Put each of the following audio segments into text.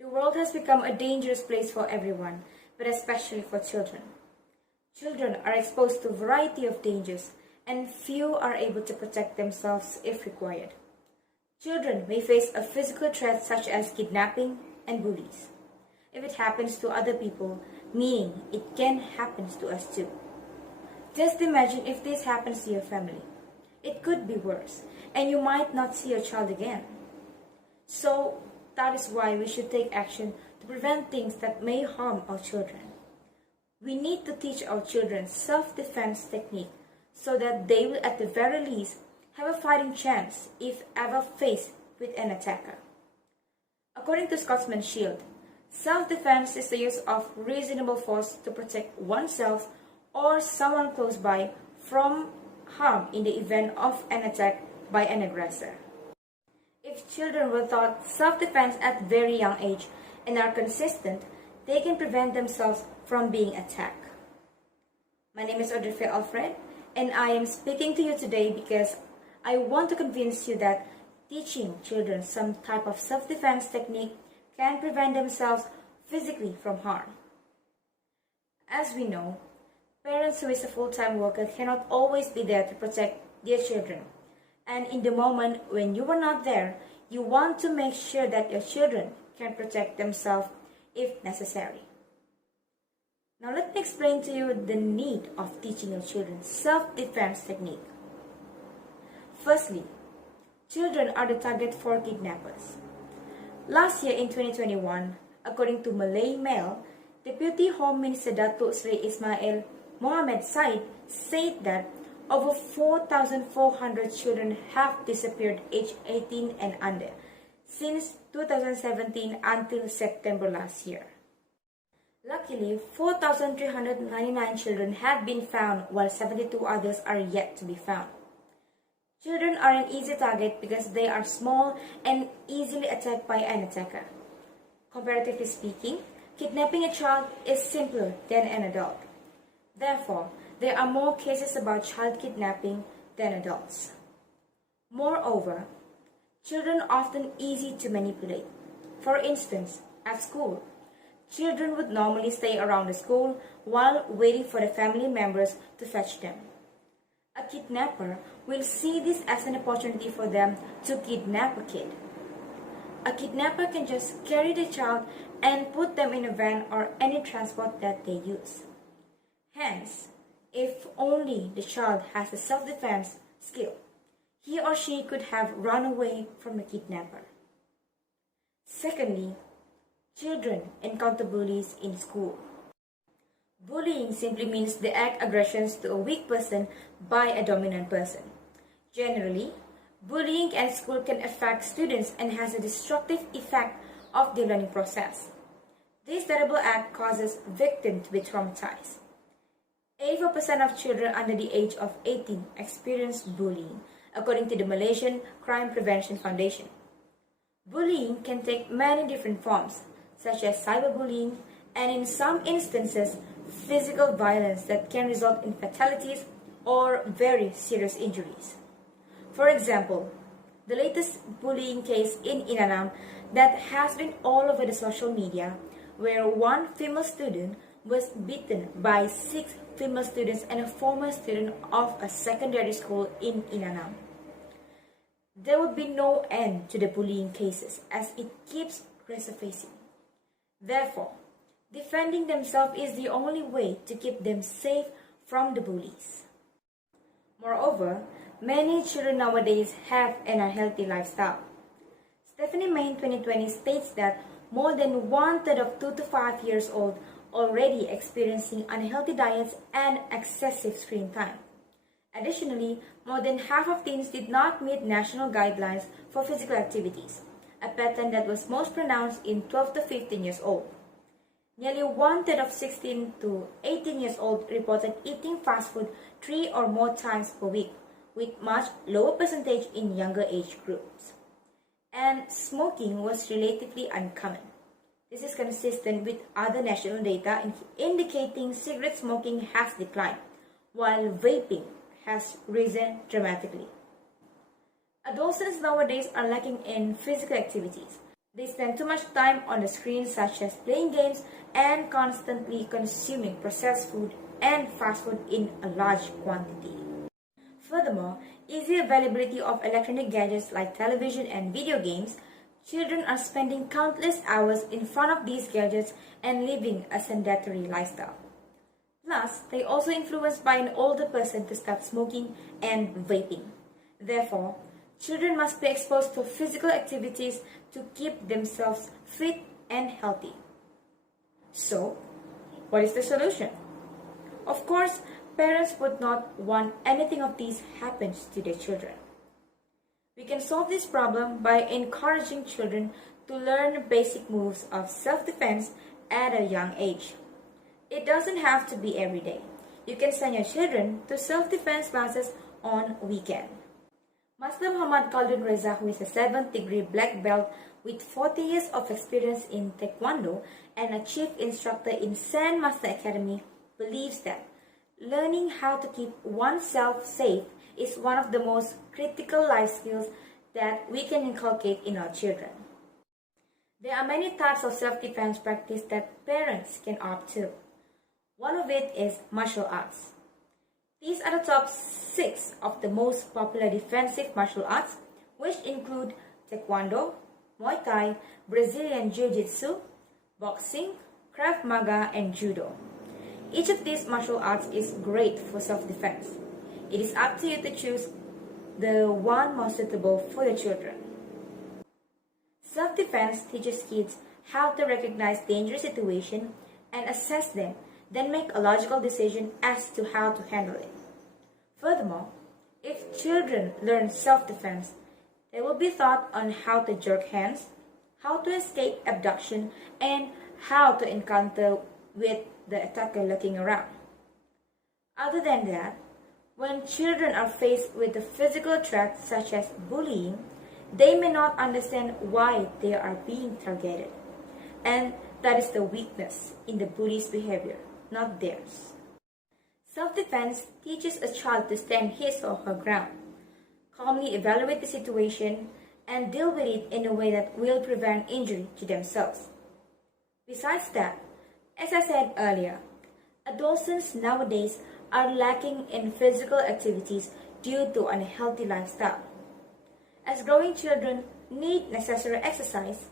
The world has become a dangerous place for everyone, but especially for children. Children are exposed to a variety of dangers, and few are able to protect themselves if required. Children may face a physical threat such as kidnapping and bullies. If it happens to other people, meaning it can happen to us too. Just imagine if this happens to your family. It could be worse, and you might not see your child again. So, that is why we should take action to prevent things that may harm our children. We need to teach our children self-defense technique so that they will at the very least have a fighting chance if ever faced with an attacker. According to Scotsman's Shield, self-defense is the use of reasonable force to protect oneself or someone close by from harm in the event of an attack by an aggressor. If children were taught self-defense at a very young age and are consistent, they can prevent themselves from being attacked. My name is Audrey Alfred, and I am speaking to you today because I want to convince you that teaching children some type of self-defense technique can prevent themselves physically from harm. As we know, parents who is a full-time worker cannot always be there to protect their children. And in the moment when you are not there, you want to make sure that your children can protect themselves if necessary. Now let me explain to you the need of teaching your children self-defense technique. Firstly, children are the target for kidnappers. Last year in 2021, according to Malay Mail, Deputy Home Minister Datuk Seri Ismail Mohammed Said said that over 4,400 children have disappeared aged 18 and under since 2017 until September last year. Luckily, 4,399 children have been found while 72 others are yet to be found. Children are an easy target because they are small and easily attacked by an attacker. Comparatively speaking, kidnapping a child is simpler than an adult. Therefore, there are more cases about child kidnapping than adults. Moreover, children are often easy to manipulate. For instance, at school, children would normally stay around the school while waiting for the family members to fetch them. A kidnapper will see this as an opportunity for them to kidnap a kid. A kidnapper can just carry the child and put them in a van or any transport that they use. Hence, if only the child has a self-defense skill, he or she could have run away from the kidnapper. Secondly, children encounter bullies in school. Bullying simply means the act aggressions to a weak person by a dominant person. Generally, bullying at school can affect students and has a destructive effect of the learning process. This terrible act causes victims to be traumatized. 84% of children under the age of 18 experience bullying, according to the Malaysian Crime Prevention Foundation. Bullying can take many different forms, such as cyberbullying, and in some instances, physical violence that can result in fatalities or very serious injuries. For example, the latest bullying case in Inanam that has been all over the social media, where one female student was beaten by 6 female students and a former student of a secondary school in Inanam. There will be no end to the bullying cases as it keeps resurfacing. Therefore, defending themselves is the only way to keep them safe from the bullies. Moreover, many children nowadays have an unhealthy lifestyle. Stephanie May 2020 states that more than 1/3 of 2 to 5 years old already experiencing unhealthy diets and excessive screen time. Additionally, more than half of teens did not meet national guidelines for physical activities, a pattern that was most pronounced in 12 to 15 years old. Nearly 1/3 of 16 to 18 years old reported eating fast food 3 or more times per week, with much lower percentage in younger age groups. And smoking was relatively uncommon. This is consistent with other national data indicating cigarette smoking has declined, while vaping has risen dramatically. Adolescents nowadays are lacking in physical activities. They spend too much time on the screen, such as playing games and constantly consuming processed food and fast food in a large quantity. Furthermore, easy availability of electronic gadgets like television and video games, children are spending countless hours in front of these gadgets and living a sedentary lifestyle. Plus, they are also influenced by an older person to start smoking and vaping. Therefore, children must be exposed to physical activities to keep themselves fit and healthy. So, what is the solution? Of course, parents would not want anything of these happens to their children. We can solve this problem by encouraging children to learn basic moves of self-defense at a young age. It doesn't have to be every day. You can send your children to self-defense classes on weekend. Master Muhammad Khaldun Reza, who is a 7th degree black belt with 40 years of experience in Taekwondo and a chief instructor in Zen Master Academy, believes that learning how to keep oneself safe is one of the most critical life skills that we can inculcate in our children. There are many types of self-defense practice that parents can opt to. One of it is martial arts. These are the top 6 of the most popular defensive martial arts, which include Taekwondo, Muay Thai, Brazilian Jiu-Jitsu, boxing, Krav Maga, and Judo. Each of these martial arts is great for self-defense. It is up to you to choose the one most suitable for your children. Self-defense teaches kids how to recognize dangerous situations and assess them, then make a logical decision as to how to handle it. Furthermore, if children learn self-defense, they will be taught on how to jerk hands, how to escape abduction, and how to encounter with the attacker looking around. Other than that, when children are faced with a physical threat such as bullying, they may not understand why they are being targeted, and that is the weakness in the bully's behavior, not theirs. Self-defense teaches a child to stand his or her ground, calmly evaluate the situation, and deal with it in a way that will prevent injury to themselves. Besides that, as I said earlier, adolescents nowadays are lacking in physical activities due to an unhealthy lifestyle. As growing children need necessary exercise,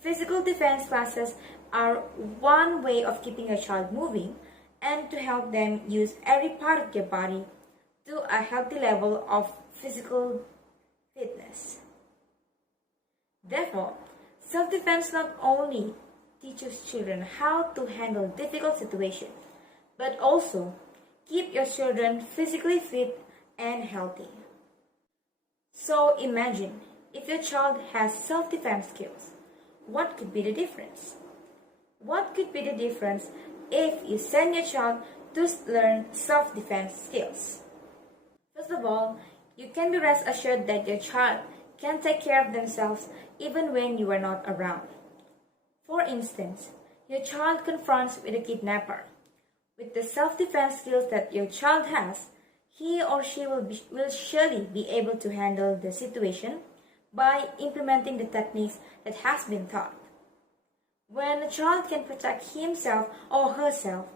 physical defense classes are one way of keeping a child moving and to help them use every part of their body to a healthy level of physical fitness. Therefore, self-defense not only teaches children how to handle difficult situations, but also keep your children physically fit and healthy. So imagine, if your child has self-defense skills, what could be the difference? What could be the difference if you send your child to learn self-defense skills? First of all, you can be rest assured that your child can take care of themselves even when you are not around. For instance, your child confronts with a kidnapper. With the self-defense skills that your child has, he or she will surely be able to handle the situation by implementing the techniques that has been taught. When a child can protect himself or herself,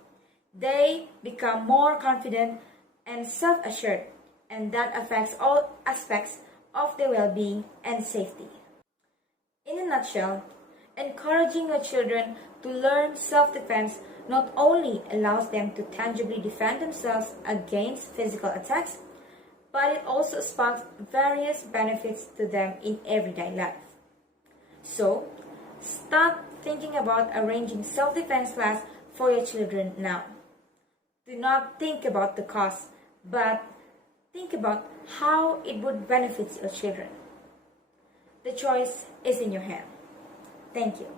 they become more confident and self-assured, and that affects all aspects of their well-being and safety. In a nutshell, encouraging your children to learn self-defense not only allows them to tangibly defend themselves against physical attacks, but it also sparks various benefits to them in everyday life. So, start thinking about arranging self-defense class for your children now. Do not think about the cost, but think about how it would benefit your children. The choice is in your hand. Thank you.